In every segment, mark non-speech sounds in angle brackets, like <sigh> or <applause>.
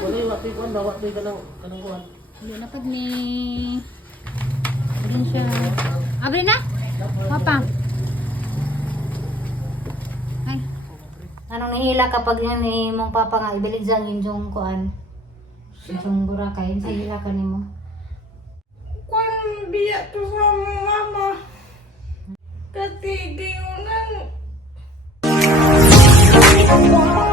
Wala yung wati kuan ba wati ka ng kanang kuan. Hindi na pag ni... Ayun siya. Abre na? Papa. Ay. Anong nahila kapag yun ni mong papa nga ibilid sa yung kuan? Yung burakay, sa hila ka ni mo. Kwan biya to sa mama. Katigayunan. Awa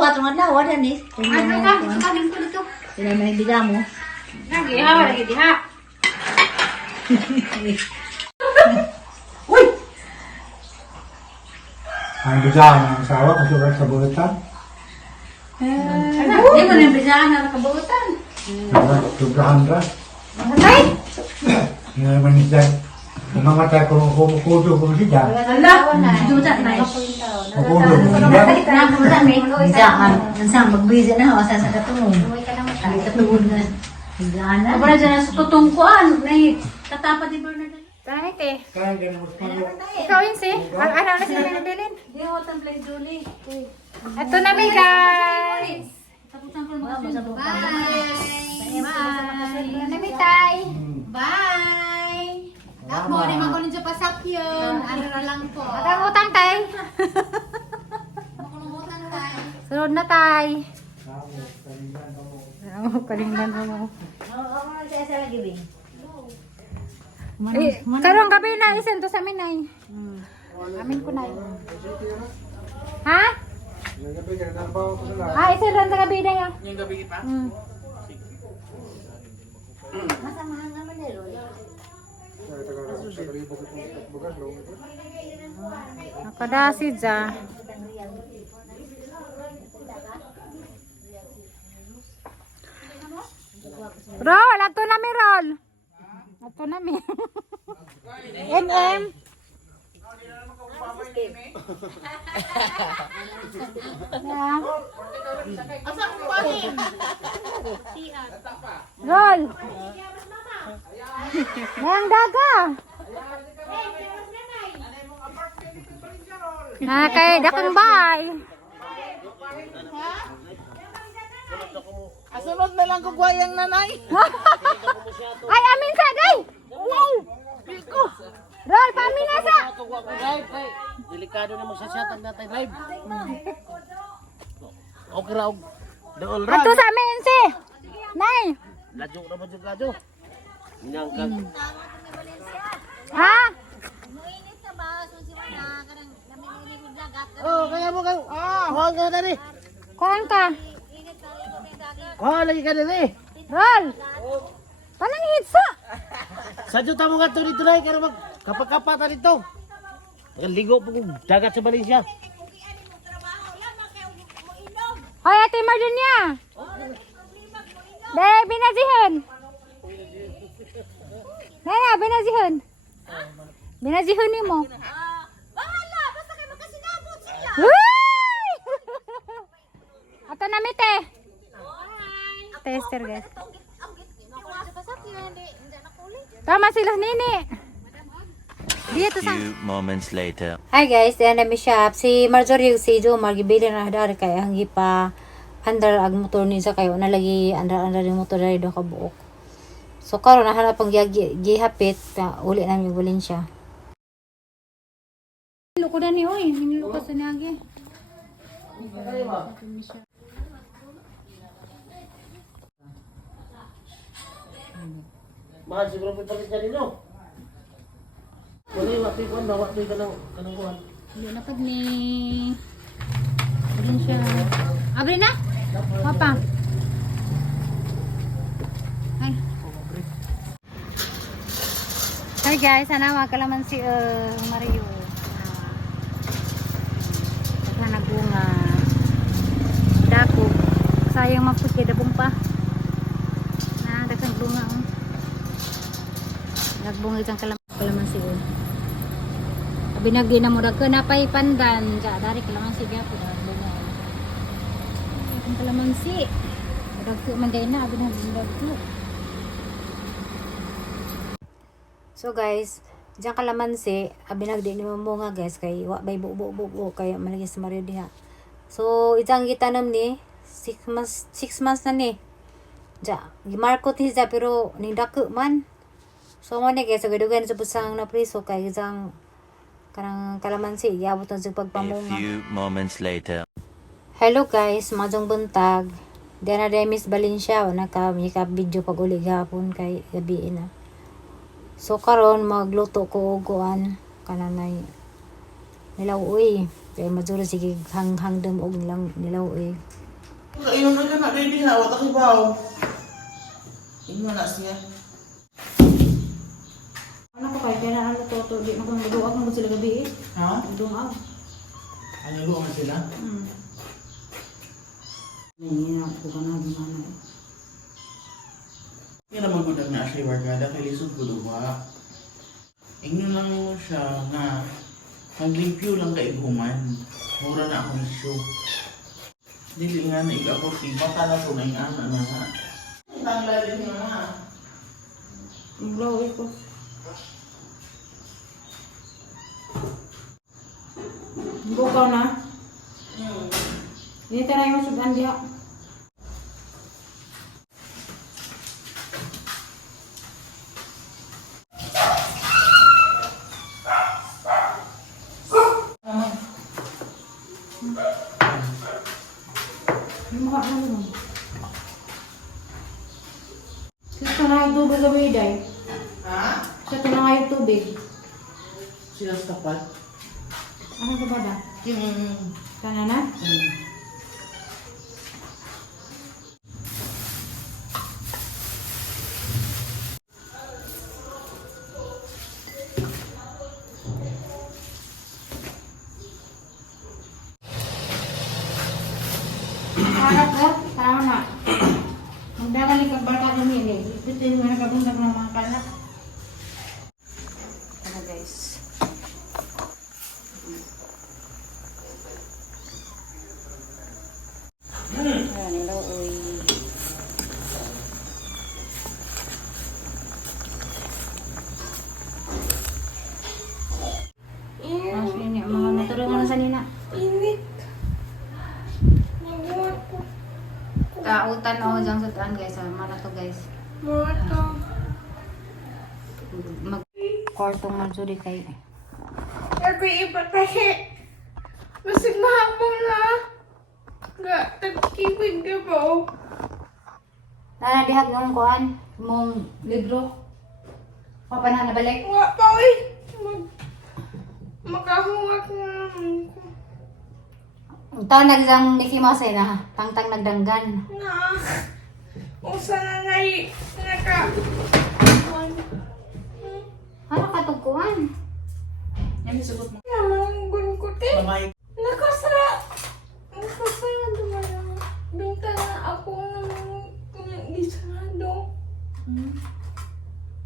Huwag mo buhat ng adlaw, wala ni. Ano ka? Sa kaming ko dito. Sila may biga mo. Lagi, awa lagi diha. Ang bisahan ng asawa kasulat sa bulletin. Ano? Di mo nang bisahan na nakabuutan. Tubrahan ra. Matay? Hindi naman isda. Umamatay ko ng kumukudo kung siya. Ala, duda na. Kukudo kung siya. Nakulan eh. Bigaan. Ansang magbisa na hawa sa sa katungong. Na. Ay katungong na. Bigaan na. Wala dyan sa tutungkuan. Nay, tatapa di Bernard. Tayo te. Kaya ganun palo. Ikaw yun si. Ang ano na sila pinabilin? Di ako template Julie. Ito na mi guys. Bye. Bye. Bye. Namitay. Bye. Ako, di man ko ninyo pasak yun. Ano na lang po. Atang utang tay. Makulungutan tayo. Sunod na tay. Oh, kalinggan mo. Oo, ako na sa lagi, Bing. Eh, karong gabi na isin to sa amin ay. Amin ko na. Ha? Ah, isin ron sa gabi na yun. Yung gabi pa. Hmm. Masamahan naman eh, Roy. Nakadasi dya. Roll, ato na mi roll. Ato na mi. <laughs> MM. Roll. Nang daga. Ah, kay dakang bay. Asunod na lang kugwayang nanay. <laughs> Ay, amin sa day. Wow. Roll, pamin na sa. Delikado na magsasatag natin live. Okay ra og daol ra. Ato sa amin si. Nay. Ladyo ra mo jud ladyo. Inyang kag Ha? Oh, kaya mo kang ah, huwag ka dali. Kuhan ka. Kuha lagi ka dali. Roll. Palang hitsa. Sa juta mo nga to dito na kaya mag kapag-kapa ta dito. Ligo po kung dagat sa Valencia. Hoy, ate Mardunya. Dahil binazihon. Naya, binazihon. Binazihon ni mo. Bahala! Basta kayo makasinabot sila! Uy! Ato na mite. Tester guys. Tama sila nini. Dito sa moments later. Hi guys, diyan na mi shop. Si Marjorie si Joe margibili na dar kay ang gipa andar ag motor ni sa kayo nalagi andar andar yung motor dari do ka buok. So karon nahanap ang gi- gihapit ta uli na mi bulin siya. Luko na ni oy, minulo ka sa nagi. Mahal siguro pa palit dyan no. Wala yung wati kuan ba wati ka ng kanang kuan. Hindi na pag ni Ayun siya. Abre na? Papa. Hi guys, sana mga kalamansi uh, Mario. Uh, na nagbunga. Dako. Sayang maputi dabong pa. Na dagang bunga. Oh. Nagbunga isang kalam kalamansi. Oh. Binagi na mo dagko na pay pandan. Ja dari kalamansi gapo da bunga. Ang kalamansi. Dagko man day na binagi dagko. So guys, diyan kalamansi, abinag di ni mo nga guys kay wa bay bubo bubo kaya malagi sa Mario diha. So itang gitanam ni 6 months 6 months na ni. Ja, gimarkot ni siya pero ning dako man. So mo ni guys, gadugan sa pusang na priso kay isang kanang kalamansi, yabot na sa A pagpamunga. few moments later. Hello guys, majong buntag. Diyan na day Miss Valencia, o naka video pag uli gapon kay gabi na. So karon magluto ko og kuan kananay nilaw uy. Kay maduro sige hanghang dum og nilang nilaw uy. Kainom na ka na, baby ha. Wata kibaw. Ino na siya. Ano ko kay kaya ano to to di mo duwa mo sila gabi eh. Ha? Duwa. Ano man sila? Hmm. Ni na ko kana gimana. Kaya naman ko na siya wargada kay lisod ko duwa. Inyo lang mo siya nga naglimpyo lang kay human. Mura na akong issue. Dili nga na ikabot di baka na ko na yung ana na ha. Ang lalim nga ha. Blow ko. Bukaw na. Ini taray mo sudan diha. Mukha na mo. Sa na yung tubig gabi day. Ha? Sa na nga yung tubig. Sila sa tapat? Ano ka ba da? Hmm. Sana na? Ka? Tama. Magdakali ka bata kami ni. Ipitin mo na kabundag ng mga kanak. Ano guys? Ayan, hello, uy. Mas ini mga natulungan na sa nina. Init. Nagulat ko. Kautan o dyan sa taan guys. ah. Mana to guys. Mura to. Mag kwartong mansuri kay. Ako iba kasi. Basig mahapon na. Nga, tagkibig ka ba? Nana dihag ng kuan mong libro. Papan na balik. Nga pa, uy. Mag... Makahungak na naman ko. Taon nagsang Mickey Mouse eh na tangtang nagdanggan. Nga. Usa na ngay. Naka... Ano katugkuan? Yan sagot mo. Naman ko te. Mamay. Nakasara. Nakasara naman. Bintana ako naman gisarado.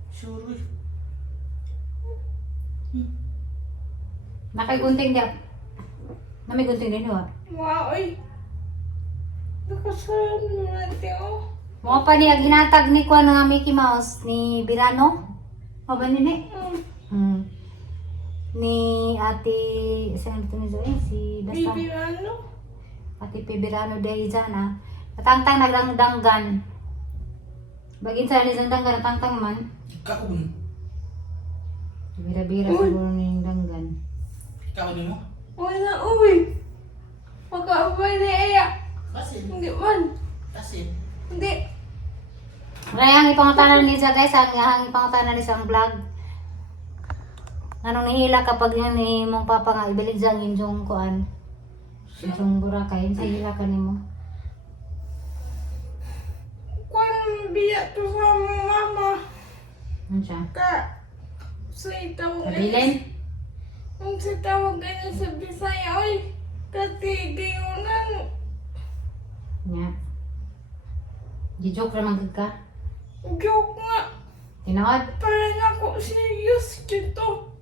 Sure. Nakigunting di. Na may gunting din wa. Wow, uy. Nakasara naman te oh. Mo pa niya ginatag ni kuan nga Mickey Mouse ni Birano. O ba nini? Hmm. Hmm. Ni ate saan ito ni Zoe? Si basta Bibi ano? ate Pibirano de Izana. Natangtang nagdangdanggan. Bagin sa ni danggan natangtang man. Kakun. Bira-bira Uy. siguro ni danggan. Kakun mo? Wala, uy. Magkaabay na iya. Kasi. Hindi man. Kasi. Hindi. Kaya ang ipangutanan ni sa guys, ang, ang ipangutanan ni sa vlog. Anong nihila kapag yun ni mong papa nga ibilid sa inyong kuan. Inyong burakay, sa hila ka nimo. Kwan biya to sa mama. Ano siya? Ka. sa itawag Mabilin? Kung sa tawag ganyan sa Bisaya, ay, katigayunan. Nya. Gi-joke naman gud ka. Joke nga, Tinood? para na ako serious dito.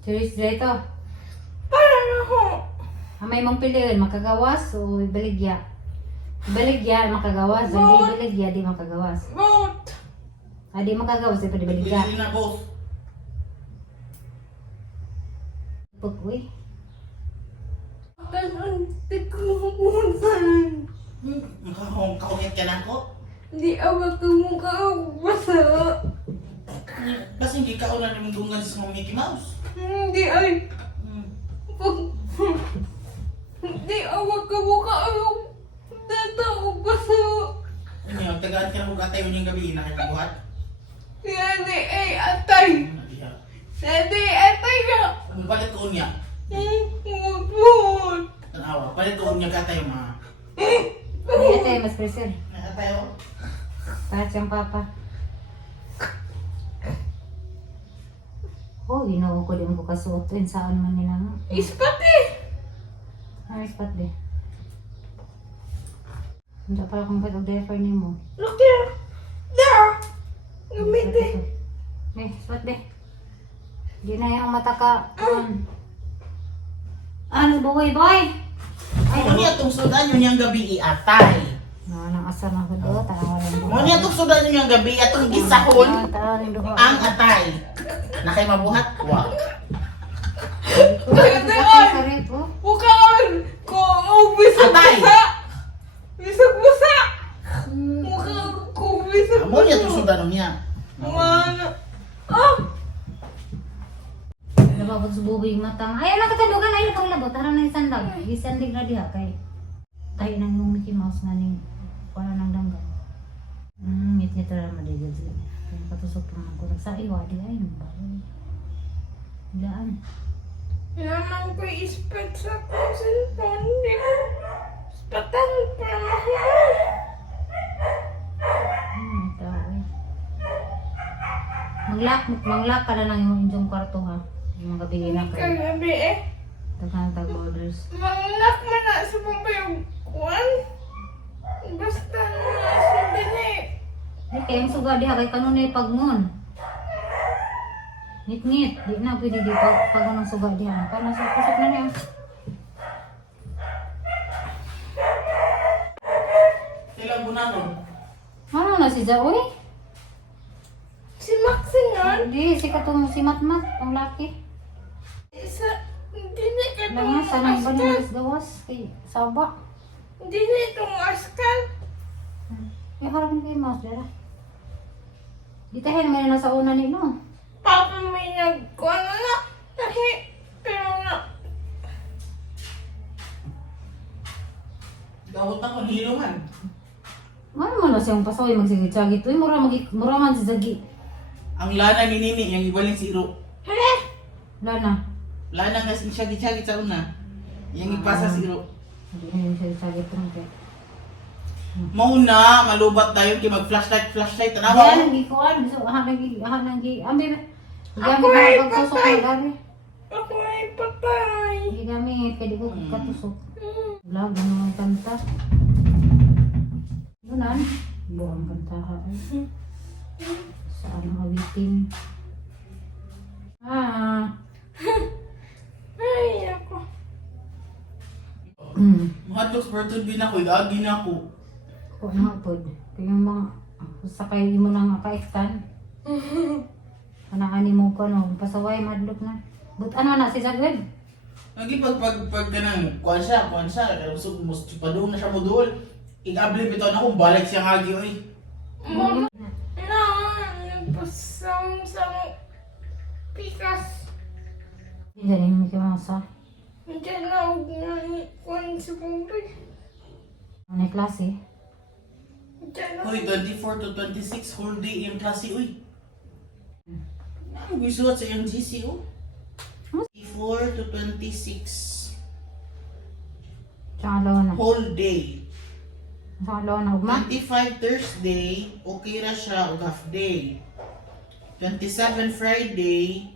Serious dito. Para na ako. Amay mong piliin, makagawas o ibaligya? Ibaligya, makagawas. Di Bakit? ibaligya, di makagawas. But, Ah, di makagawas, di pa di baligya. Pili na boss. Pag, uy. ganun, tikumunsan. Makakong kaungit ka na ako. Di awag ka mukha basa. Basta hindi ka una ng dungan sa mga Mickey Mouse. Hindi ay, Hmm. pag, di awag ka mukha Tatawag basa. Ano yun, tagaan ka na kung katay yung gabi na kanya buhat. Yan ay atay. Ano? Dati atay ka. Kung palit ko unya, Mutmut. tanawa, palit ko unya katay mga. Ay, ate, mas pressure. Katay oh. Para siyang papa. Oh, ginoo ko din ko kasuot. Yun, saan man nila nga. Ispati. Ay, spot de. Hindi pa akong ba't defer ni mo. Look there. There. Gumiti. Eh, spot de. Di na yung mata ka. Um, ano, boy, boy? Ay, Ano niya itong sudan yun yung gabi iatay. No, nang asa na ko do, tanawa lang. Ano niya itong sudan yun yung gabi atong gisahon Ah, tanawa lang do. ang atay. Na kay mabuhat, wow. Karet, oh. Bukaan. Kung bisag Atay. busa. Bisag busa. Mukha ko bisag Amo niya itong sudan niya. Mana. Ah. Nababag sa bubo yung matang. Ay, anak katandugan na yun pang labot. Harang na isandag. Isandig na diha kay. Tayo nang yung Mickey Mouse nga ning wala nang dangga. Hmm, ngit ngit ra madigad sila. Kaya patusok pa man ko. Sa iwa, di ay nang ba? Daan. Naman ko ispet sa cellphone. Di ko. Spatan pa. Hmm, tao eh. Manglak, manglak ka na lang yung inyong kwarto ha. Yung mga gabi na kayo. Kagabi eh. Tagang tag orders. Manglak man na sa pabayong kuwan. Basta na sa dili. Ay, kayang suga diha kay kanunay pagmon. Ngit-ngit, di na pwede di pag pag ng suga diha. Kana sa kusok na niya. Ilang bunanon? Ano na si Zaoy? Si Maxingan. Di, si katong si Matmat, ang laki. Isa. Hindi na ka Wala nga, sanay ba niya gawas? Kay Saba. Hindi na itong askal. Ay, harap kay Mas, dara. Di tayo naman na sa una ni no. Papa may nagkuhan na na. Tahi. Pero na. Gawot ako, hilungan. Ano man na siyang pasoy magsigit-sagit. Uy, mura, magi, mura man si Zagi. Ang lana ni Nini, yung ibaling siro. Wala na. Lana nga siya gitsagit sa una. Yung ipasa siro. Hindi na yung sagit-sagit rin kay. Mauna, malubat tayo kay mag-flashlight, flashlight, Yan, tanawa. ang gikuan. Gusto, aha, nang gi, aha, nang gi, ambi, Ako Gamit ay na pagtusok patay. ng gabi. Ako ay patay. Hindi gamit, pwede ko Hmm. katusok. Wala, ganun ang kanta. Gunan, buang kanta ha. <laughs> Saan ang awitin? Ah, Ay, ako. Mahadlok sa birthday bin ako, igagi na ako. Kung ano po, yung mga sakay mo nang ka-extend. Kanaan <laughs> mo ko, no? Pasaway, madlok na. But ano na, si Sagwed? Lagi pag pag pag kanang kuan siya, kuan siya, kaya gusto mo padung na siya mo dool. Igable bitaw na akong balik siya ngagi oy. Na, nagpasam sa pikas. Hindi na yung Mickey Mouse, Diyan na sa bumbay. Ano yung klase? Uy, 24 to 26 whole day yung klase uy. Ano gusto sa MGC oh? 24 to 26 Tsaka alaw na. whole day. Tsaka alaw na, ugma. 25 Thursday, okay ra siya og half day. 27 Friday,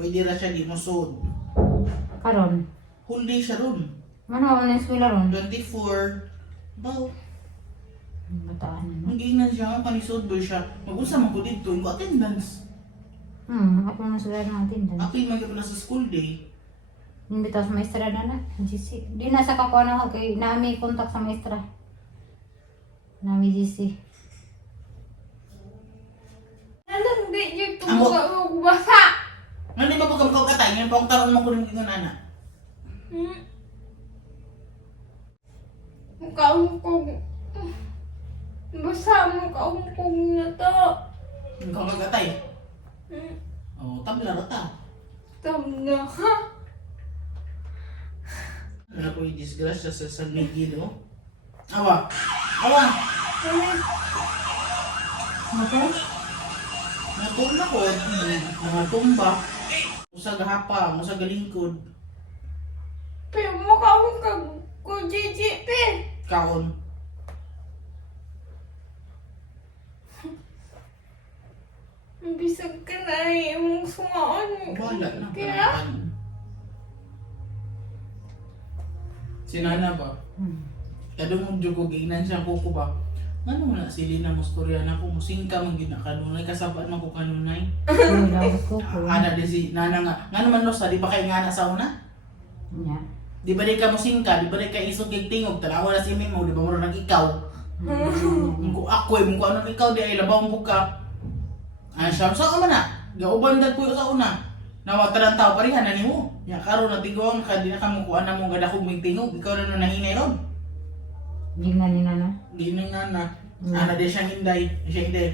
pwede ra siya di musod. Karon. Whole day siya ron. Ano ang eskwela ron? 24, baw, Bataan na. no? Mag-iingnan siya nga, panisod boy siya. Mag-usa man ko dito, yung attendance. Hmm, ako na sila ng attendance. Ako yung mag na sa school day. Hindi bitaw sa maestra na na. GC. Di na sa kakuha na ako kay nami kontak sa maestra. Nami GC. Alam, di yung tumuga basa. Nga di ba kamakaw katay, ngayon pa akong taon mo ko rin gingon ana. Hmm. Mukha-hungkog. Basa, mukha-hungkog na to. Yung kamakaw katay. Hmm. Oh, tabla ra ta. Tamna ka. Ano ko yung disgrasya sa San Miguel, oh. Awa! Awa! Okay? Natulog na ko, mga tumba. Usa gahapa, usa galingkod. Pero mukha-hungkog ko, JJP. Kaon. <laughs> Bisag ka na ay imong sungaon. Wala na. Kaya? Ano? Si Nana ba? Hmm. Kadong mo dyan ko giinan siya ko ko ba? Ano na si Lina Mostorian ako musingka man gid na kanunay kasabat man ko kanunay. Uy, lawag ko ko. Ana di si Nana nga. Nga naman no sa di ba kay nga na sa una? Nya. Di ba di ka musingka, di ba di ka isog kay tingog tanawa na si Mimo, di ba mo nang ikaw? Mungko ako eh, mungko ano ikaw di ay labaw mo ka. Ano siya, sa man na? Gauban dad po sa una. Nawata ng tao parihan na nimo. Ya karon na tigawang ka di na kamo kuan na mo gadakog mig tingog, ikaw na no nahinay ron. Gingnan ni nana. Di nang nana. Mm. Ana di siyang hinday, siya hindi.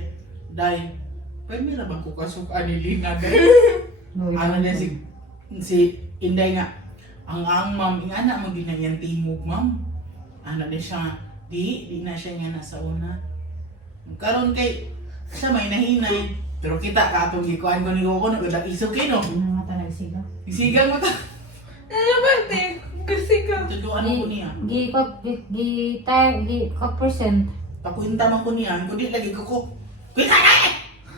Day. Pwede na ba ko kasuk ani Lina gay? <laughs> Uy, Ano lawag din ko. si si Inday nga ang ang ma'am ingana mo ginayan timog ma'am. Ano din siya nga, di di na siya nga nasa una. Karon kay siya may nahinay. Pero kita ka atong gikuan ko ni ko ko nagdag isog kay no. Ano nga ta nagsiga? Isigan mo ta. Ano ba? Kasi ka. Tuduan mo ko niya. Gi ko gi gi tay gi ko percent. Pakuinta man ko niya, ko di lagi ko ko. Kuya na!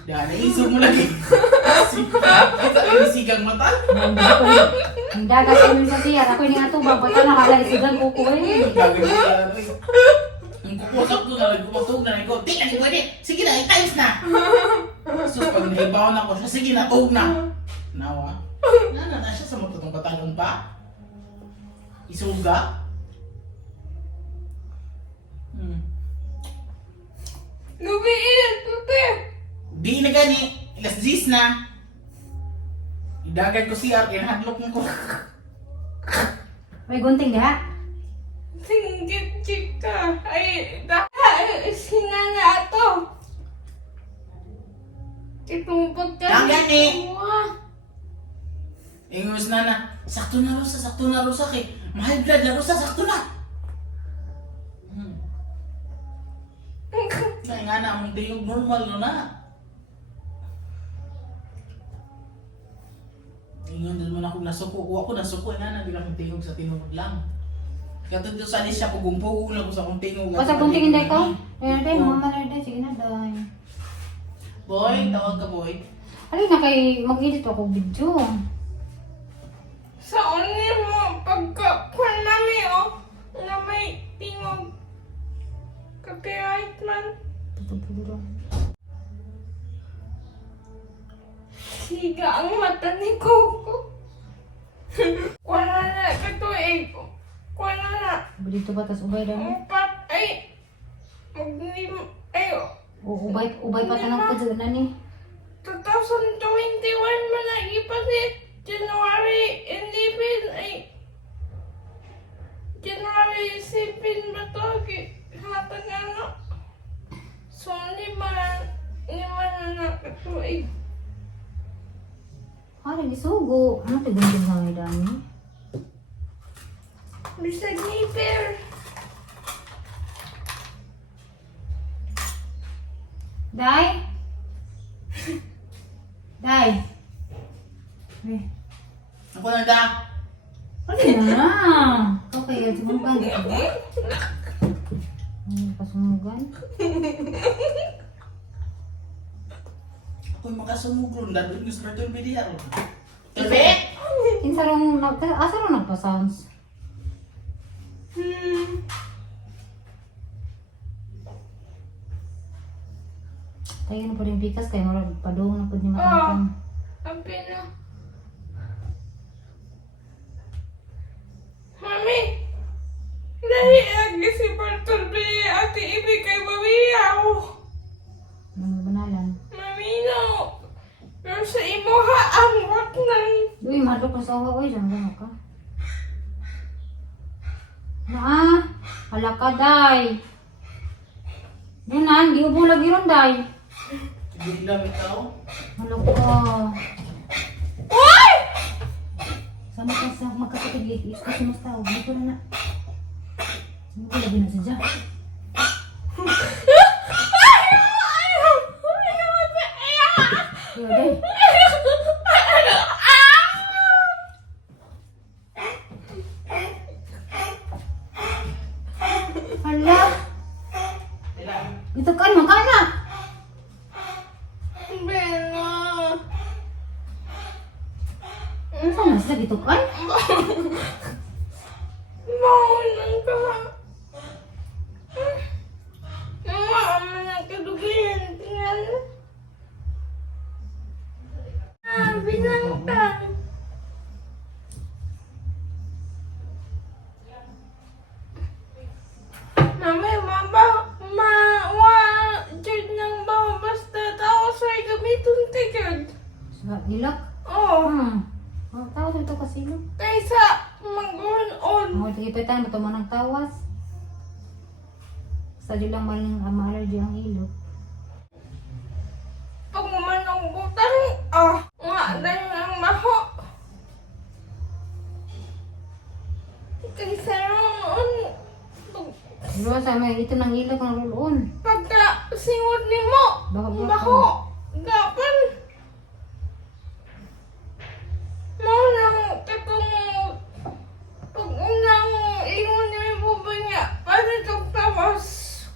Dahil naisog mo lagi. Kita ang isigang mata. Ang dagat sa sa siya, ako ni ato ba pata na kala sigan ko ko eh. Ang kukusap ko na, nagkumatog na ko, di na pwede, sige na, i-times na. Sus, pag naibaw na ko siya, sige na, tog na. Nawa. Nana na siya sa matutong batanong pa. Isuga. Hmm. Lumiin, te. Di na gani, ilas dis na. Idagan ko siya, inahadlok mo ko. May gunting ga? Singgit chika. Ay, dahil sinana ato. Itong pagka... Dagan eh. Ingos na na, sakto na Rosa, sakto na Rosa kay mahal blood na Rosa, sakto na. Hmm. Kaya nga na, among tingog normal no na. Ingon din mo na ako nasuko. Kuha ko nasuko nga na, bilang tingog sa tinunod lang. Kaya dito sa siya, pugumpo lang ko sa kong tingog. Basta gunting hindi ko. Eh, day mama na day sige na day. Boy, tawag ka boy. Ali na kay mag-edit ako video. Sa uni mo, pagka kwan mami, oh, na may tingog. Copyright man. Siga ang mata ni Coco. <laughs> Kwan na kato eh. Kwan na. Dito ba tas ubay daw? Upat, ay. Magnim, ay, O ubay ubay pa tanang na ni. 2021 man na ipasit. January 11 ay January 7 ba to? Ki- Hatag ano? So, lima, lima na na katuig. Ah, lagi sugo. Ano to gunting nga may dami? Bisa nipper. Day? Day? Eh, Ako na da. ano yan sumugan. Ano pa sumugan? Ako'y makasumugron, dadun gusto na tulbi diya. Tulbi! Kinsa rong nag asa rong nagpa-sounds? Hmm. Tayo na po rin bikas kay murag padung na pud ni matangkang. Ang pina. Dahil agi si Bartolbe ati ibig kay Mamiyaw. Nang banalan. Mami no. Pero sa imo ha ang wat ng Uy, madlo ko sa awa oy, jang ka. Na, hala ka day. Dinan, giubo lagi ron day. Hindi lang ikaw. Hala ka. Uy! Sama ka sa magkakapit is kasi mas tao. Dito na na. Sino ko lagi na sadya? Kaya day. Hala. Ito kan makana. Bella. Ano na sila dito kan? Maunan ka. Mga ama na kadugayan. Tingnan. Ah, binangtang. Mami, maba, ma, wa, jud nang ba, basta tao sa gamiton tikad. Sa ilak. Oh, Hmm. Oh, tao dito kasi no. kaysa mag-on-on. Ako tigipitan mo ito mo ng tawas. Di lang maling ang allergy ang ilok. Pag manong butang, ah, nga dahil ang maho. Kaysa noon, Pero sa may ito ng ilok ng rulon. pagka singod ni mo, maho, gapan. Mo nang katong pag unang ingon ni mo ba niya, paano itong tawas?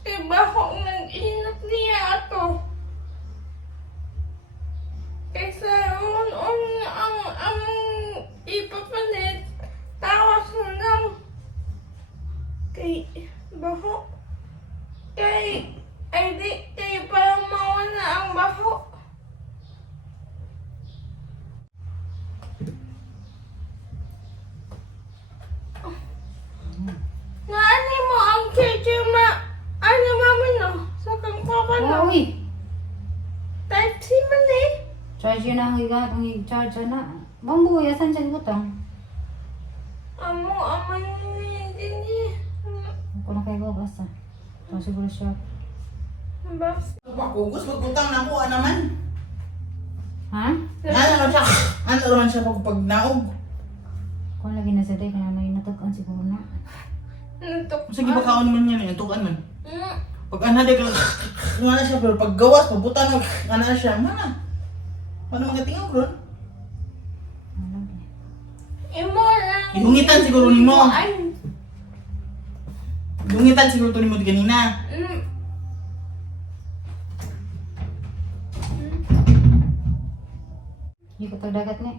Kay baho ng inat niya ato. Kaysa on-on ang ang ipapalit, tawas na lang. Kay baho. Kay, ay di, kay parang mawala ang baho. Nga ani mo ang cheche ma, ano mama no, sa kang papa no. Oh, uy. Type C man eh. Charge yun ang higa, ang i-charge na. Bang buhay, asan siya butang? Amo, aman niya din eh. Ako na kayo basta. So, siguro siya. Bas. Pakugos, magutang na ako, ano naman. Ha? Ano naman siya? Ano naman siya pag pag naog? Kung lagi na sa day, kaya na inatukan siguro na. Nutok. Sige ba kaon naman yan, yung tukan man. Mm. Pag ana di ka, nga na siya, pero pag gawas, pabuta na, na siya, mana. Paano magatingog ron? Ano ba? Imo lang. Ihungitan siguro ni mo. Ay. Ihungitan siguro to ni mo di kanina. Mm. Hindi ko tagdagat ni.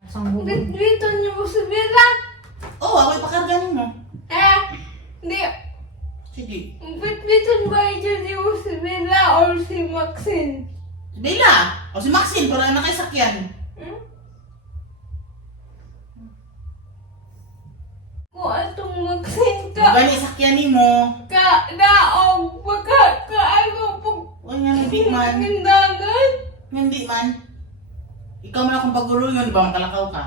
Asang bugod. Dito niyo mo sa villa. Oo, oh, ako'y pakarganin mo. Eh, hindi. Sige. Bitbiton ba dyan niyo mo si Villa or si Maxine? Bella! O si Maxine, para na kay sakyan. Hmm? Kung atong Maxine ka, Gani sakyan ni mo. ka, daog, baka, ka, ano, pag, O nga, hindi man. Gandagan? Hindi man. Ikaw man akong pagulo yun, ba makalakaw ka?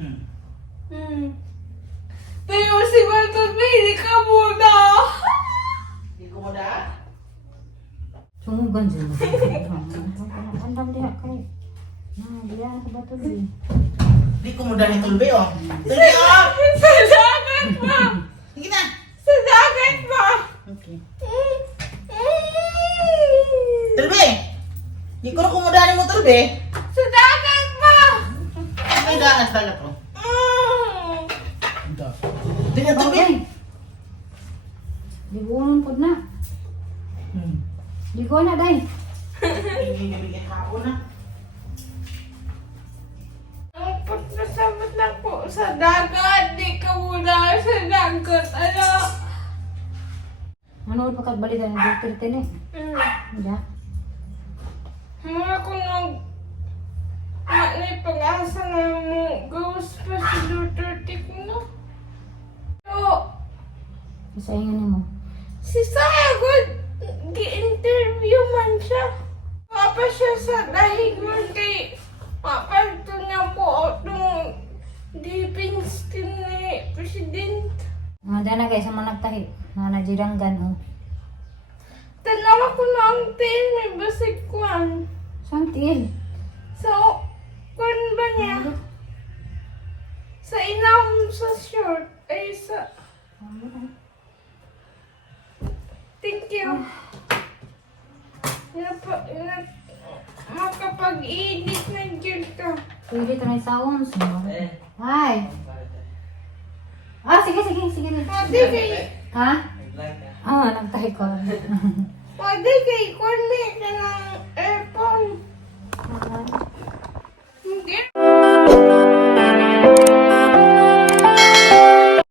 Hmm. Hmm. Pero si Barton hindi ka muna. Hindi ko mo Sumugan siya. Andam diha kay. Nah, dia ako ba to di? Hindi ko mo da ni Tulbe, oh. Tulbe, oh! Sa dagat ba? Sige na! Sa dagat ba? Okay. Tulbe! Hindi ko na kumudani mo, Tulbe. Sa dagat ba? Ay, daan tala ko. Hindi na, Tulbe. Di na. Di ko na day. Hindi kami kahapon na. Ang pagpasabot lang po sa dagat. Di ka muna sa dagat. Ano? Manood pa kagbalita ng Dr. Tene. Mm. Yeah. Mga kung nag... Manay pag-asa na mo. Ghost pa si Duterte ko no? So, Isa ingan mo. si Sayagod, gi-interview man siya. Mapa siya sa dahig mo kay... Mapa ito niya po itong defense team ni President. Mga dana guys, ang mga nagtahi. Mga najiranggan, oh. Tanawa ko na ang tail may basig kwan. Santil. So, kwan ba niya? Sa inam sa short ay sa... Thank you. Napa, na, makapag-init na yun ka. Pwede tayo sa ons, no? Eh. Ay. Ah, sige, sige, sige. Pwede kay... Ha? Ah, oh, nagtay ko. <laughs> Pwede kay Corny ka ng airphone. Hindi.